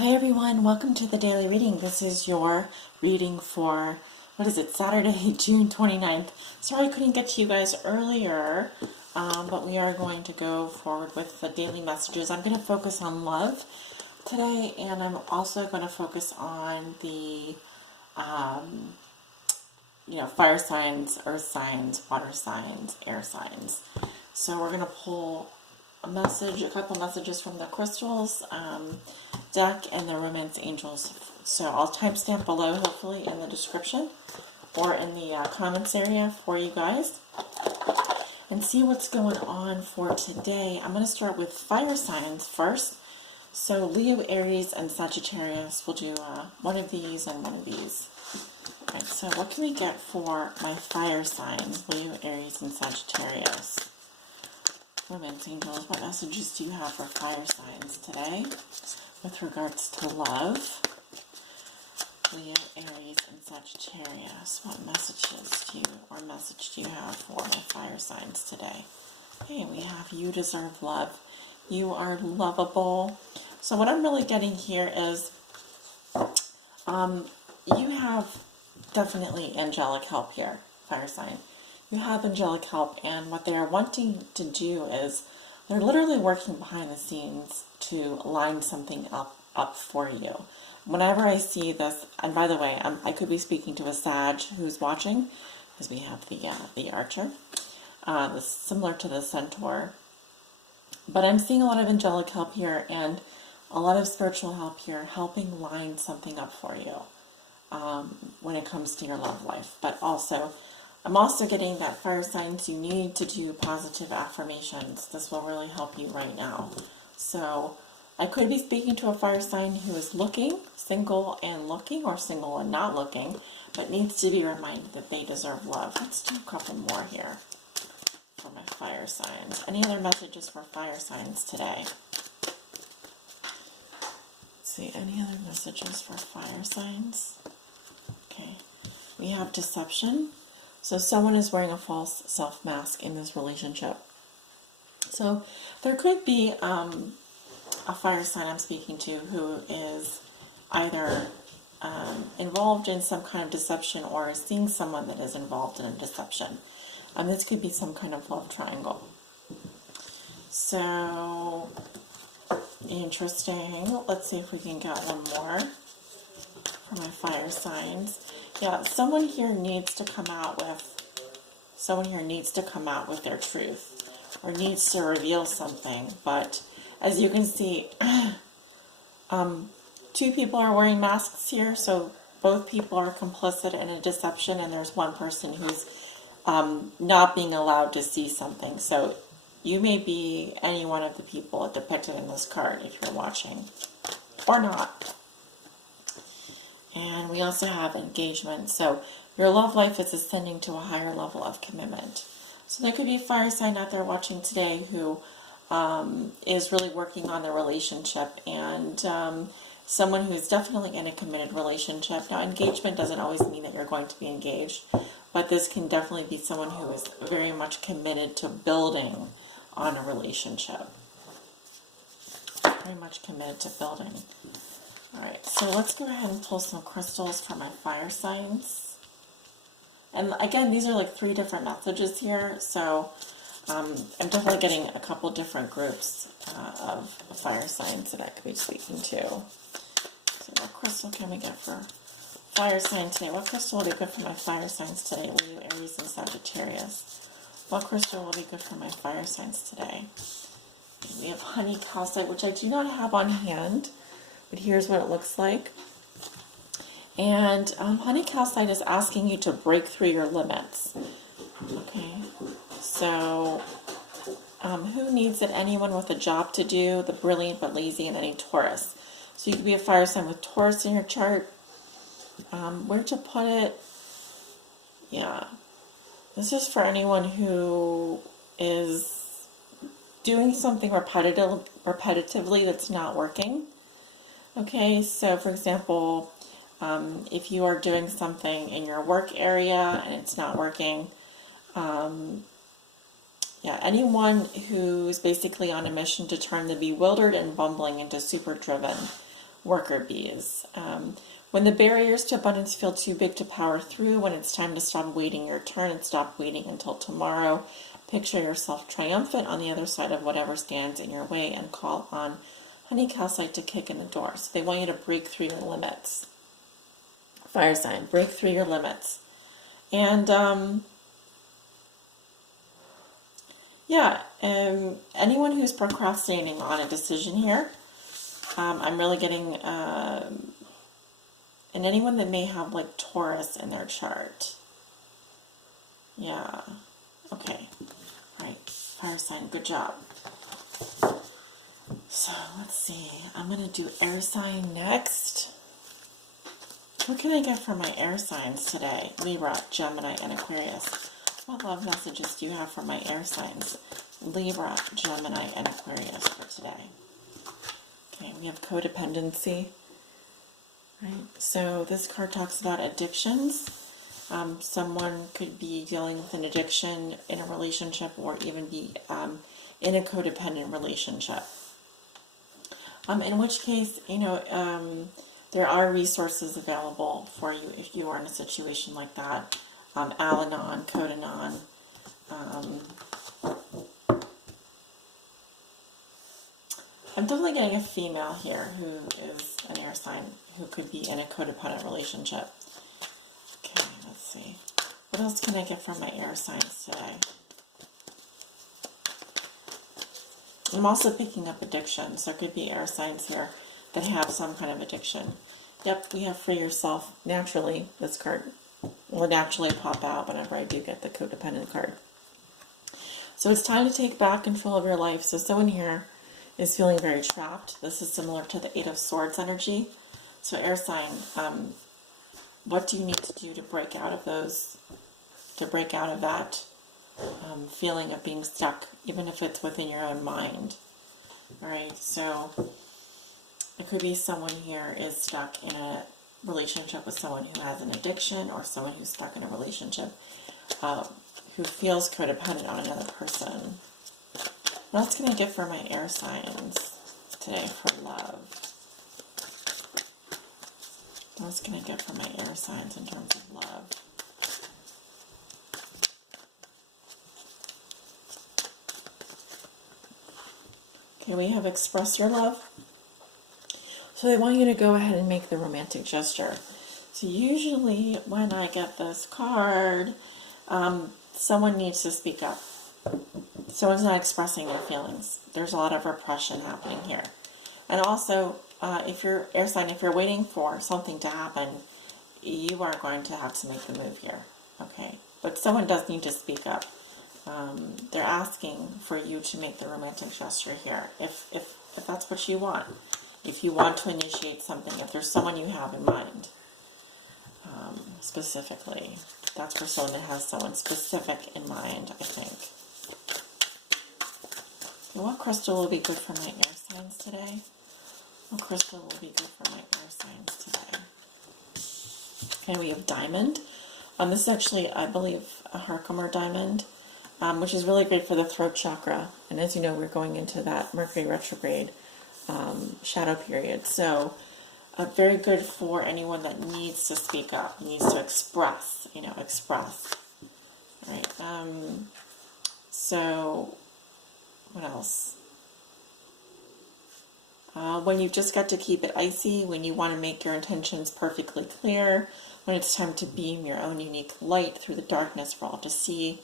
Hi everyone, welcome to the daily reading. This is your reading for, Saturday, June 29th. Sorry I couldn't get to you guys earlier, but we are going to go forward with the daily messages. I'm going to focus on love today, and I'm also going to focus on the, fire signs, earth signs, water signs, air signs. So we're going to pull a couple messages from the crystals deck and the romance angels. So I'll timestamp below, hopefully in the description or in the comments area for you guys, and see what's going on for today. I'm going to start with fire signs first. So Leo, Aries, and Sagittarius. We'll do one of these and one of these. All right, so what can we get for my fire signs, Leo, Aries, and Sagittarius? Romance angels, what messages do you have for fire signs today with regards to love? Leo, Aries, and Sagittarius, what message do you have for my fire signs today? Okay, we have you deserve love. You are lovable. So what I'm really getting here is you have definitely angelic help here, fire sign. You have angelic help, and what they're wanting to do is they're literally working behind the scenes to line something up for you. Whenever I see this, and by the way, I could be speaking to a Sag who's watching, because we have the Archer, similar to the Centaur. But I'm seeing a lot of angelic help here and a lot of spiritual help here, helping line something up for you when it comes to your love life. But also, I'm also getting that fire signs, you need to do positive affirmations. This will really help you right now. So I could be speaking to a fire sign who is looking, single and looking, or single and not looking, but needs to be reminded that they deserve love. Let's do a couple more here for my fire signs. Any other messages for fire signs today? Let's see, any other messages for fire signs? Okay, we have deception. So someone is wearing a false self-mask in this relationship. So there could be a fire sign I'm speaking to who is either involved in some kind of deception or is seeing someone that is involved in a deception. This could be some kind of love triangle. So, interesting. Let's see if we can get one more for my fire signs. Yeah, someone here needs to come out with their truth, or needs to reveal something. But as you can see, two people are wearing masks here, so both people are complicit in a deception, and there's one person who's not being allowed to see something. So you may be any one of the people depicted in this card if you're watching, or not. And we also have engagement. So your love life is ascending to a higher level of commitment. So there could be a fire sign out there watching today who is really working on the relationship, and someone who is definitely in a committed relationship. Now, engagement doesn't always mean that you're going to be engaged, but this can definitely be someone who is very much committed to building on a relationship. Very much committed to building. All right, so let's go ahead and pull some crystals for my fire signs. And again, these are like 3 different messages here, so I'm definitely getting a couple different groups of fire signs that I could be speaking to. So what crystal can we get for fire sign today? What crystal will be good for my fire signs today? Leo, Aries, and Sagittarius. What crystal will be good for my fire signs today? We have honey calcite, which I do not have on hand, but here's what it looks like. And honey calcite is asking you to break through your limits. Okay, so who needs it? Anyone with a job to do, the brilliant but lazy, and any Taurus. So you could be a fire sign with Taurus in your chart. Where to put it? Yeah, this is for anyone who is doing something repetitively that's not working. Okay, so for example, if you are doing something in your work area and it's not working, anyone who's basically on a mission to turn the bewildered and bumbling into super driven worker bees. When the barriers to abundance feel too big to power through, when it's time to stop waiting your turn and stop waiting until tomorrow, picture yourself triumphant on the other side of whatever stands in your way and call on honey calcite to kick in the door. So they want you to break through your limits. Fire sign, break through your limits. And anyone who's procrastinating on a decision here, I'm really getting, and anyone that may have like Taurus in their chart. Yeah. Okay. All right. Fire sign. Good job. So let's see. I'm going to do air sign next. What can I get from my air signs today? Libra, Gemini, and Aquarius. What love messages do you have for my air signs? Libra, Gemini, and Aquarius for today. Okay, we have codependency. Right. So this card talks about addictions. Someone could be dealing with an addiction in a relationship, or even be in a codependent relationship. In which case, there are resources available for you if you are in a situation like that. Al-Anon, Codenon. I'm definitely getting a female here who is an air sign who could be in a codependent relationship. Okay, let's see. What else can I get from my air signs today? I'm also picking up addictions. There could be air signs here that have some kind of addiction. Yep, we have free yourself. Naturally, this card will naturally pop out whenever I do get the codependent card. So it's time to take back control of your life. So someone here is feeling very trapped. This is similar to the Eight of Swords energy. So air sign, what do you need to do to break out of that feeling of being stuck, even if it's within your own mind? All right, so it could be someone here is stuck in a relationship with someone who has an addiction, or someone who's stuck in a relationship who feels codependent on another person. What else can I get for my air signs today for love? What else can I get for my air signs in terms of love? Okay, we have express your love. So they want you to go ahead and make the romantic gesture. So usually when I get this card, someone needs to speak up. Someone's not expressing their feelings. There's a lot of repression happening here. And also, if you're air sign, if you're waiting for something to happen, you are going to have to make the move here. Okay, but someone does need to speak up. They're asking for you to make the romantic gesture here, if that's what you want. If you want to initiate something, if there's someone you have in mind, specifically, that's for someone that has someone specific in mind, I think. And what crystal will be good for my air signs today? What crystal will be good for my air signs today? Okay, we have diamond. This is actually, I believe, a Herkimer diamond, which is really great for the throat chakra. And as you know, we're going into that Mercury retrograde shadow period. So very good for anyone that needs to speak up, needs to express, express. All right. So what else? When you've just got to keep it icy, when you want to make your intentions perfectly clear, when it's time to beam your own unique light through the darkness for all to see,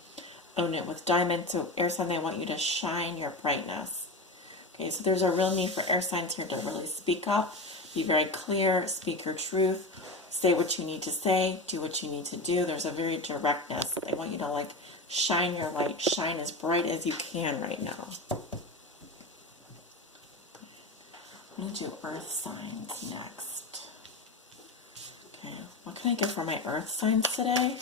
own it with diamond. So air sign, they want you to shine your brightness. Okay, so there's a real need for air signs here to really speak up, be very clear, speak your truth, say what you need to say, do what you need to do. There's a very directness. They want you to shine your light, shine as bright as you can right now. I'm going to do earth signs next. Okay, what can I get for my earth signs today?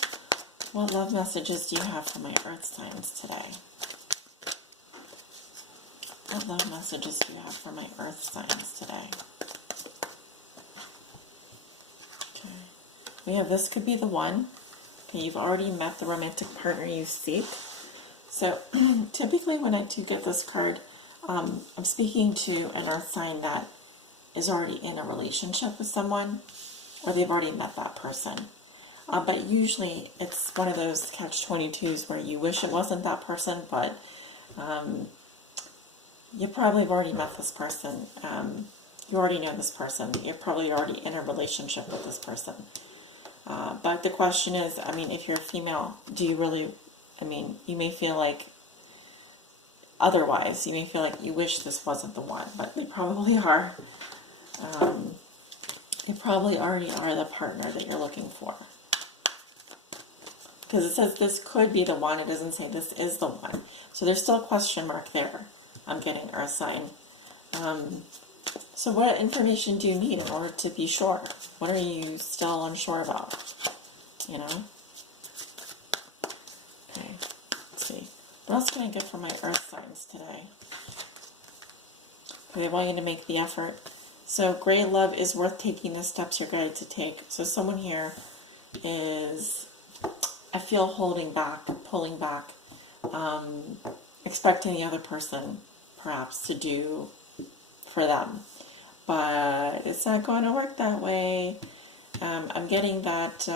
What love messages do you have for my earth signs today? What love messages do you have for my earth signs today? Okay, we have this could be the one. Okay, you've already met the romantic partner you seek. So typically when I do get this card, I'm speaking to an earth sign that is already in a relationship with someone, or they've already met that person. But usually it's one of those catch-22s where you wish it wasn't that person, but you probably have already met this person. You already know this person. You're probably already in a relationship with this person. But the question is, I mean, if you're a female, do you really, I mean, you may feel like otherwise. You may feel like you wish this wasn't the one, but they probably are. They probably already are the partner that you're looking for. Because it says this could be the one. It doesn't say this is the one. So there's still a question mark there. I'm getting Earth sign. So what information do you need in order to be sure? What are you still unsure about? You know? Okay, let's see. What else can I get for my Earth signs today? Okay, I want you to make the effort. So great love is worth taking the steps you're guided to take. So someone here is, I feel, holding back, pulling back, expecting the other person perhaps to do for them. But it's not going to work that way. I'm getting that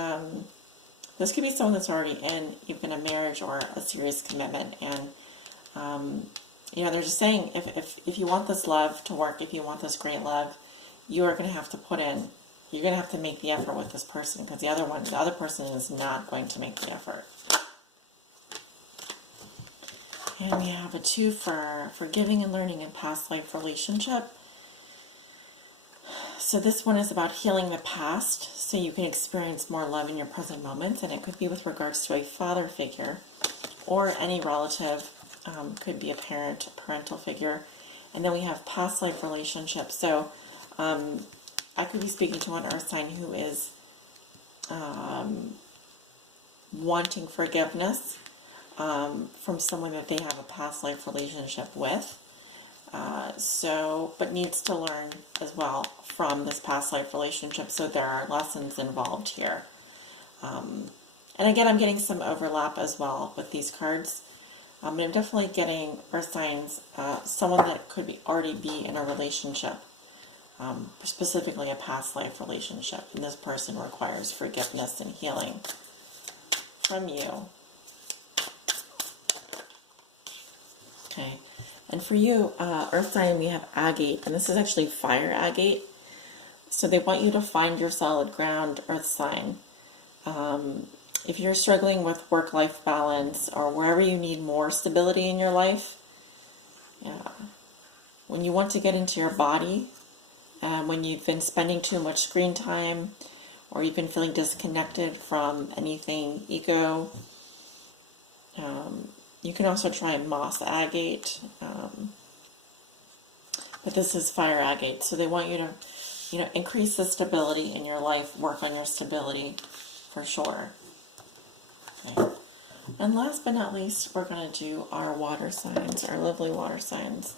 this could be someone that's already in even a marriage or a serious commitment. And, you know, they're just saying if you want this love to work, if you want this great love, you are going to have to put in, you're going to have to make the effort with this person, because the other person is not going to make the effort. And we have a 2 for forgiving and learning in past life relationship. So this one is about healing the past so you can experience more love in your present moments, and it could be with regards to a father figure or any relative, could be a parent, parental figure. And then we have past life relationships. So I could be speaking to one Earth sign who is wanting forgiveness from someone that they have a past life relationship with. But needs to learn as well from this past life relationship. So there are lessons involved here. And again, I'm getting some overlap as well with these cards. But I'm definitely getting Earth signs, someone that could already be in a relationship, specifically a past life relationship. And this person requires forgiveness and healing from you. Okay. And for you, Earth sign, we have agate, and this is actually fire agate. So they want you to find your solid ground, Earth sign. If you're struggling with work-life balance or wherever you need more stability in your life, when you want to get into your body, when you've been spending too much screen time, or you've been feeling disconnected from anything ego, you can also try moss agate, but this is fire agate. So they want you to, increase the stability in your life, work on your stability for sure. Okay. And last but not least, we're going to do our water signs, our lovely water signs.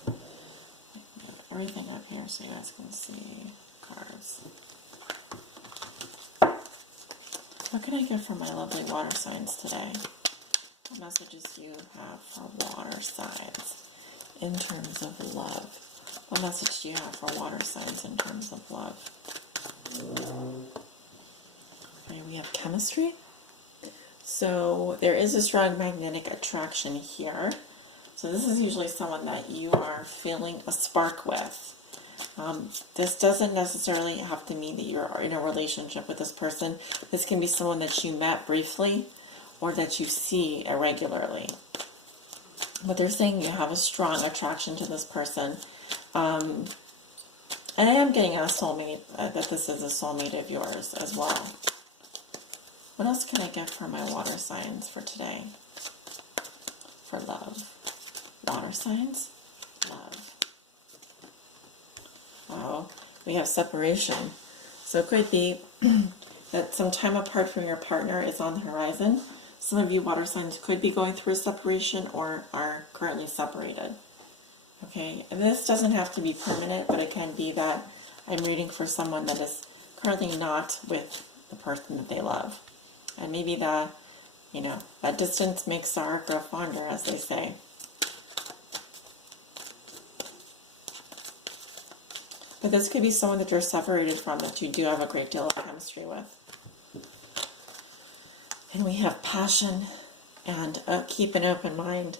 Everything up here so you guys can see cards. What can I get for my lovely water signs today? What messages do you have for water signs in terms of love? What message do you have for water signs in terms of love? Okay, we have chemistry. So there is a strong magnetic attraction here. So this is usually someone that you are feeling a spark with. This doesn't necessarily have to mean that you're in a relationship with this person. This can be someone that you met briefly or that you see irregularly. But they're saying you have a strong attraction to this person. And I am getting a soulmate, that this is a soulmate of yours as well. What else can I get for my water signs for today? For love. Water signs? Love. Oh, we have separation. So it could be that some time apart from your partner is on the horizon. Some of you water signs could be going through a separation or are currently separated. Okay, and this doesn't have to be permanent, but it can be that I'm reading for someone that is currently not with the person that they love. And maybe that distance makes the heart grow fonder, as they say. But this could be someone that you're separated from that you do have a great deal of chemistry with. And we have passion and keep an open mind.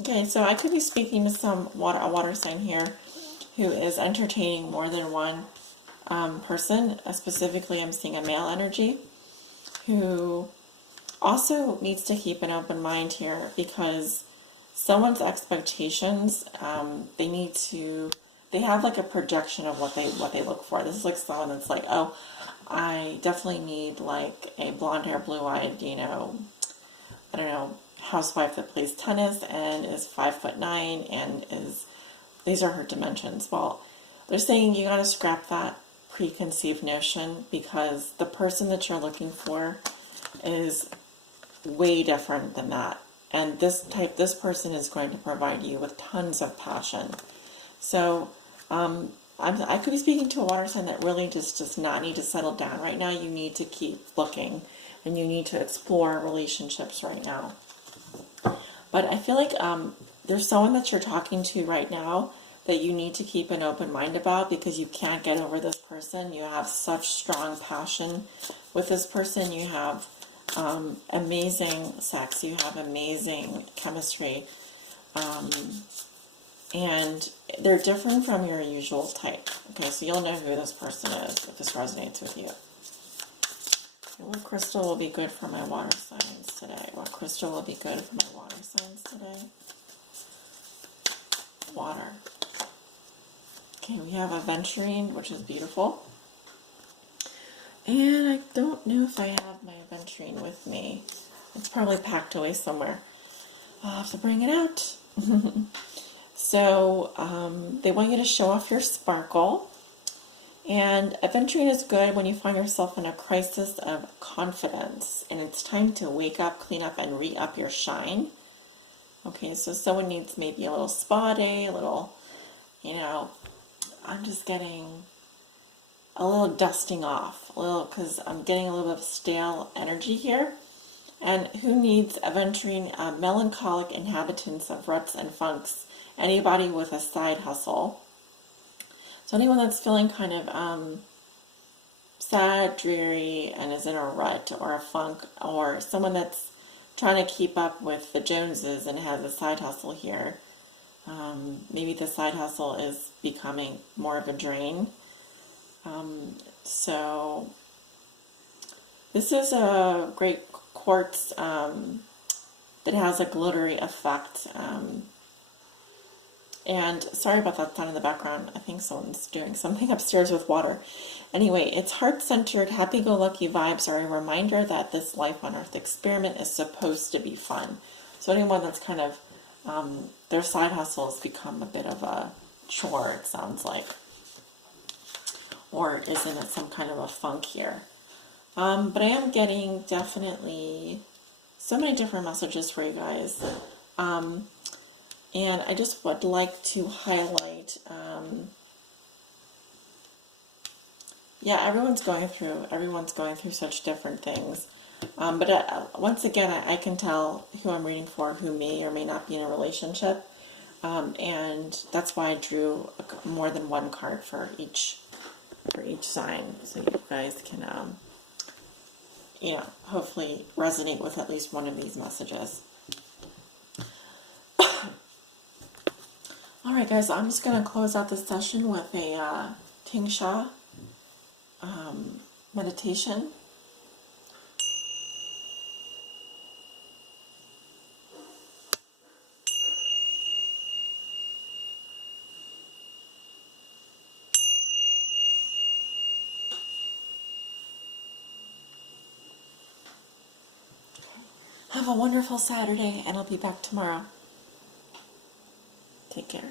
Okay, so I could be speaking to a water sign here who is entertaining more than one person. Specifically, I'm seeing a male energy who also needs to keep an open mind here because someone's expectations, they have like a projection of what they look for. This is like someone that's like, oh, I definitely need like a blonde hair, blue-eyed, I don't know, housewife that plays tennis and is 5'9" and these are her dimensions. Well, they're saying you got to scrap that preconceived notion because the person that you're looking for is way different than that. And this person is going to provide you with tons of passion. So I could be speaking to a water sign that really just does not need to settle down right now. You need to keep looking and you need to explore relationships right now. But I feel like there's someone that you're talking to right now that you need to keep an open mind about because you can't get over this person. You have such strong passion with this person. You have amazing sex. You have amazing chemistry. And they're different from your usual type. Okay, so you'll know who this person is if this resonates with you. What crystal will be good for my water signs today? What crystal will be good for my water signs today? Water. Okay, we have aventurine, which is beautiful. And I don't know if I have my aventurine with me. It's probably packed away somewhere. I'll have to bring it out. So they want you to show off your sparkle. And aventurine is good when you find yourself in a crisis of confidence. And it's time to wake up, clean up, and re-up your shine. Okay, so someone needs maybe a little spa day, a little, I'm just getting a little dusting off, because I'm getting a little bit of stale energy here. And who needs aventurine? Melancholic inhabitants of ruts and funks. Anybody with a side hustle. So anyone that's feeling kind of sad, dreary, and is in a rut or a funk, or someone that's trying to keep up with the Joneses and has a side hustle here. Maybe the side hustle is becoming more of a drain. So this is a great quartz that has a glittery effect. And sorry about that sound in the background. I think someone's doing something upstairs with water. Anyway, its heart-centered, happy-go-lucky vibes are a reminder that this life on earth experiment is supposed to be fun. So anyone that's kind of, their side hustles become a bit of a chore, it sounds like. Or is in some kind of a funk here. But I am getting definitely so many different messages for you guys. And I just would like to highlight, everyone's going through such different things. But once again, I can tell who I'm reading for, who may or may not be in a relationship. And that's why I drew more than one card for each sign, so you guys can, hopefully resonate with at least one of these messages. All right, guys, I'm just going to close out this session with a King Sha meditation. Have a wonderful Saturday, and I'll be back tomorrow. Take care.